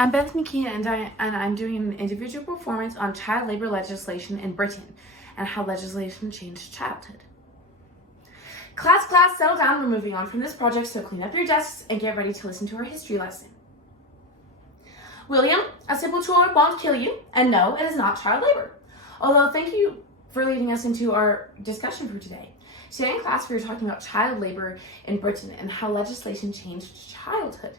I'm Bethany K, and I'm doing an individual performance on child labor legislation in Britain and how legislation changed childhood. Class, settle down. We're moving on from this project, so clean up your desks and get ready to listen to our history lesson. William, a simple chore won't kill you, and no, it is not child labor. Although, thank you for leading us into our discussion for today. Today in class, we were talking about child labor in Britain and how legislation changed childhood.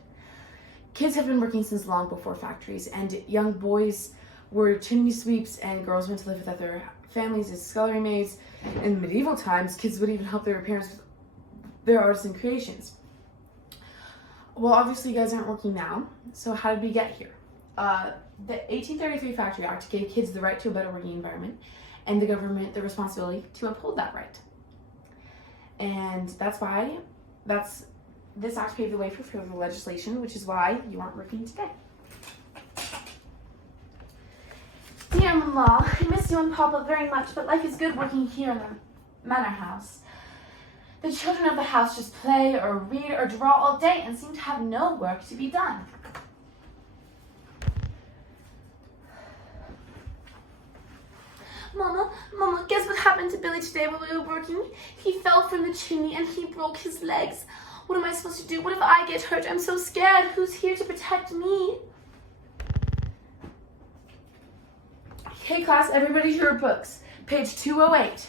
Kids have been working since long before factories, and young boys were chimney sweeps and girls went to live with their families as scullery maids. In medieval times, kids would even help their parents with their artisan creations. Well, obviously you guys aren't working now, so how did we get here? The 1833 Factory Act gave kids the right to a better working environment and the government the responsibility to uphold that right. And this act paved the way for further legislation, which is why you aren't working today. Dear Mama, I miss you and Papa very much, but life is good working here in the manor house. The children of the house just play or read or draw all day and seem to have no work to be done. Mama, guess what happened to Billy today while we were working? He fell from the chimney and he broke his legs. What am I supposed to do? What if I get hurt? I'm so scared. Who's here to protect me? Okay, class, everybody to your books. Page 208.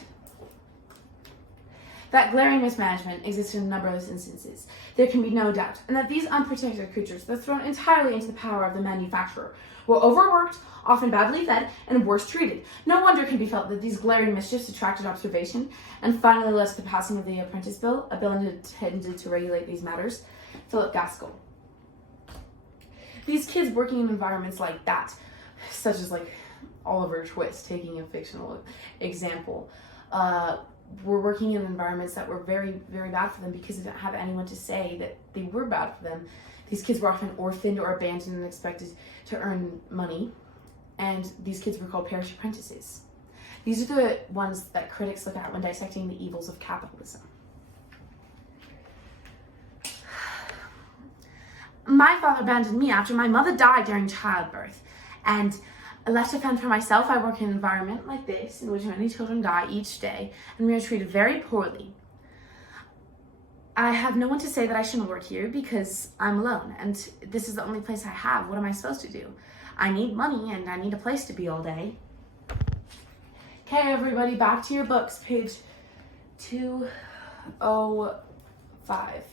That glaring mismanagement exists in a number of instances. There can be no doubt, and that these unprotected creatures that are thrown entirely into the power of the manufacturer were overworked, often badly fed, and worse treated. No wonder it can be felt that these glaring mischiefs attracted observation and finally led to the passing of the Apprentice Bill, a bill intended to regulate these matters. Philip Gaskell. These kids working in environments like that, such as like Oliver Twist, taking a fictional example, were working in environments that were very, very bad for them because they didn't have anyone to say that they were bad for them. These kids were often orphaned or abandoned and expected to earn money, and these kids were called parish apprentices. These are the ones that critics look at when dissecting the evils of capitalism. My father abandoned me after my mother died during childbirth, and left to fend for myself, I work in an environment like this, in which many children die each day, and we are treated very poorly. I have no one to say that I shouldn't work here because I'm alone, and this is the only place I have. What am I supposed to do? I need money, and I need a place to be all day. Okay, everybody, back to your books, page 205.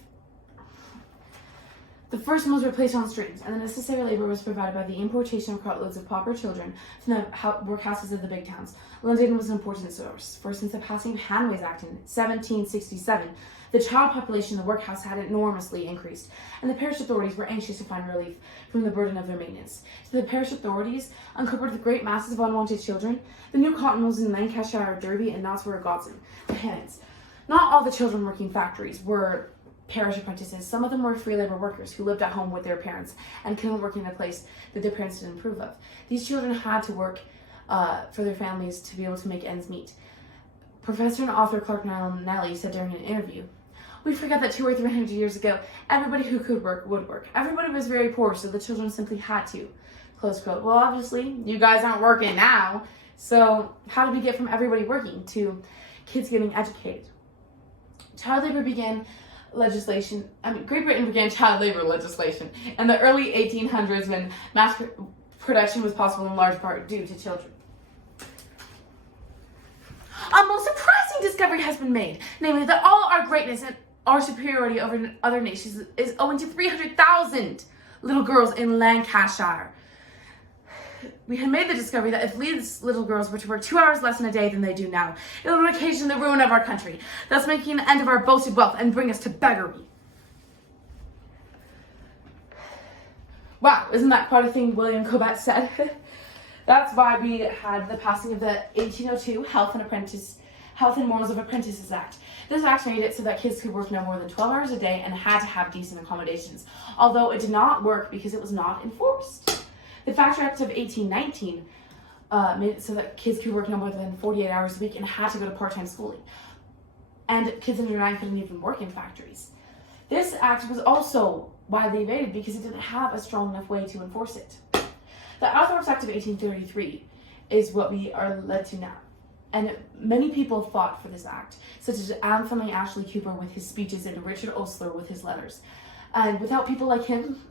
The first one was replaced on strings, and the necessary labor was provided by the importation of cartloads of pauper children from the workhouses of the big towns. London was an important source, for since the passing of Hanway's Act in 1767, the child population in the workhouse had enormously increased, and the parish authorities were anxious to find relief from the burden of their maintenance. So the parish authorities uncovered the great masses of unwanted children. The new cotton mills in Lancashire, Derby, and Notts were a godsend. The hands. Not all the children working factories were parish apprentices. Some of them were free labor workers who lived at home with their parents and couldn't work in a place that their parents didn't approve of. These children had to work for their families to be able to make ends meet. Professor and author Clark Nellie said during an interview, "We forget that 200 or 300 years ago, everybody who could work would work. Everybody was very poor, so the children simply had to." Close quote. Well, obviously, you guys aren't working now, so how did we get from everybody working to kids getting educated? Great Britain began child labor legislation in the early 1800s when mass production was possible in large part due to children. A most surprising discovery has been made, namely that all our greatness and our superiority over other nations is owing to 300,000 little girls in Lancashire. We had made the discovery that if these little girls were to work 2 hours less in a day than they do now, it would occasion the ruin of our country, thus making an end of our boasted wealth and bring us to beggary. Wow, isn't that quite a thing William Cobbett said? That's why we had the passing of the 1802 Health and Morals of Apprentices Act. This act made it so that kids could work no more than 12 hours a day and had to have decent accommodations, although it did not work because it was not enforced. The Factory Act of 1819 made it so that kids could work no more than 48 hours a week and had to go to part-time schooling. And kids under 9 couldn't even work in factories. This act was also widely evaded because it didn't have a strong enough way to enforce it. The Orthodox Act of 1833 is what we are led to now. And many people fought for this act, such as Anthony Ashley Cooper with his speeches and Richard Osler with his letters. And without people like him,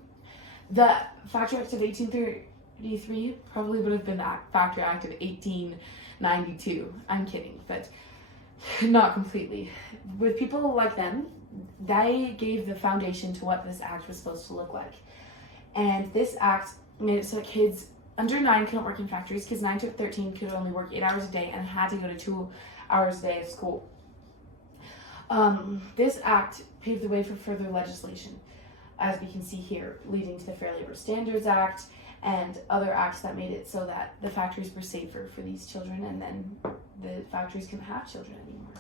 the Factory Act of 1833 probably would have been the Factory Act of 1892. I'm kidding, but not completely. With people like them, they gave the foundation to what this act was supposed to look like. And this act made it so that kids under 9 couldn't work in factories. Kids 9 to 13 could only work 8 hours a day and had to go to 2 hours a day of school. This act paved the way for further legislation, as we can see here, leading to the Fair Labor Standards Act and other acts that made it so that the factories were safer for these children, and then the factories couldn't have children anymore.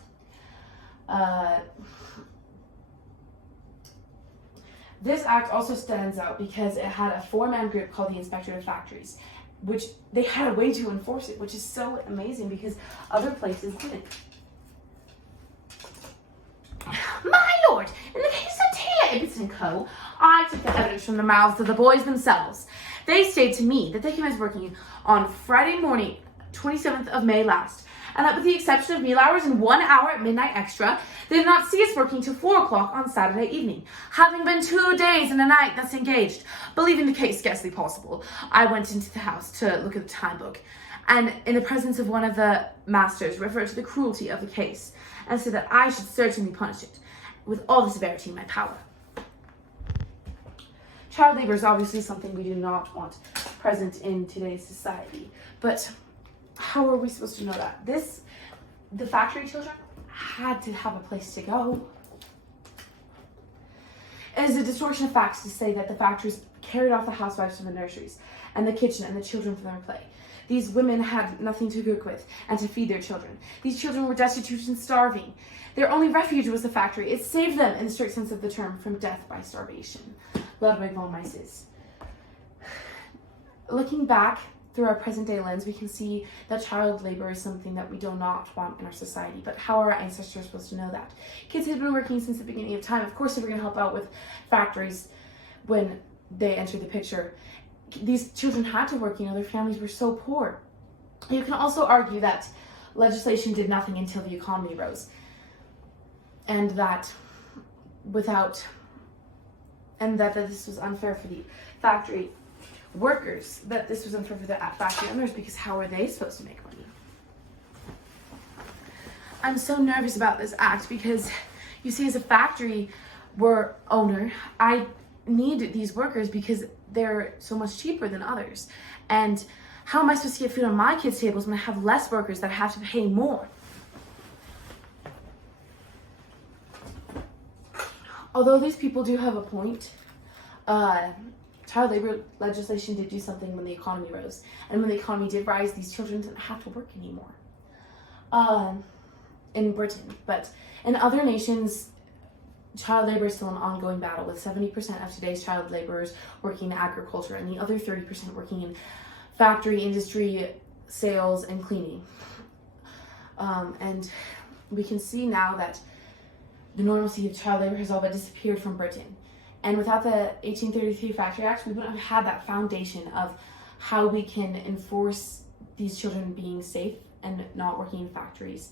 This act also stands out because it had a 4-man group called the Inspector of Factories, which they had a way to enforce it, which is so amazing because other places didn't. My lord, in the case of Taylor, Ibsen & Co., I took the evidence from the mouths of the boys themselves. They stated to me that they commenced working on Friday morning, 27th of May last, and that with the exception of meal hours and 1 hour at midnight extra, they did not see us working till 4 o'clock on Saturday evening, having been 2 days and a night thus engaged. Believing the case scarcely possible, I went into the house to look at the time book, and in the presence of one of the masters referred to the cruelty of the case, and said that I should certainly punish it with all the severity in my power. Child labor is obviously something we do not want present in today's society, but how are we supposed to know that? The factory children had to have a place to go. It is a distortion of facts to say that the factories carried off the housewives from the nurseries and the kitchen and the children from their play. These women had nothing to cook with and to feed their children. These children were destitute and starving. Their only refuge was the factory. It saved them, in the strict sense of the term, from death by starvation. Ludwig von Mises. Looking back through our present day lens, we can see that child labor is something that we do not want in our society. But how are our ancestors supposed to know that? Kids had been working since the beginning of time. Of course, they were going to help out with factories when they entered the picture. These children had to work, their families were so poor. You can also argue that legislation did nothing until the economy rose. And that this was unfair for the factory workers, that this was unfair for the factory owners, because how are they supposed to make money? I'm so nervous about this act because, you see, as a factory owner, I need these workers because they're so much cheaper than others. And how am I supposed to get food on my kids' tables when I have less workers that have to pay more? Although these people do have a point, child labor legislation did do something when the economy rose. And when the economy did rise, these children didn't have to work anymore. In Britain. But in other nations, child labor is still an ongoing battle, with 70% of today's child laborers working in agriculture and the other 30% working in factory, industry, sales, and cleaning. And we can see now that the normalcy of child labor has all but disappeared from Britain. And without the 1833 Factory Act, we wouldn't have had that foundation of how we can enforce these children being safe and not working in factories.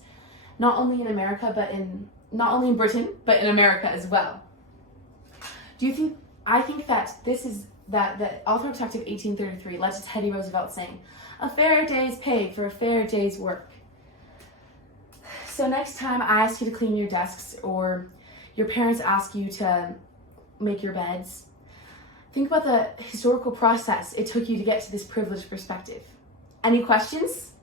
Not only in America, not only in Britain, but in America as well. I think that the Orthodox Act of 1833 led to Teddy Roosevelt saying, "A fair day's pay for a fair day's work." So next time I ask you to clean your desks, or your parents ask you to make your beds, think about the historical process it took you to get to this privileged perspective. Any questions?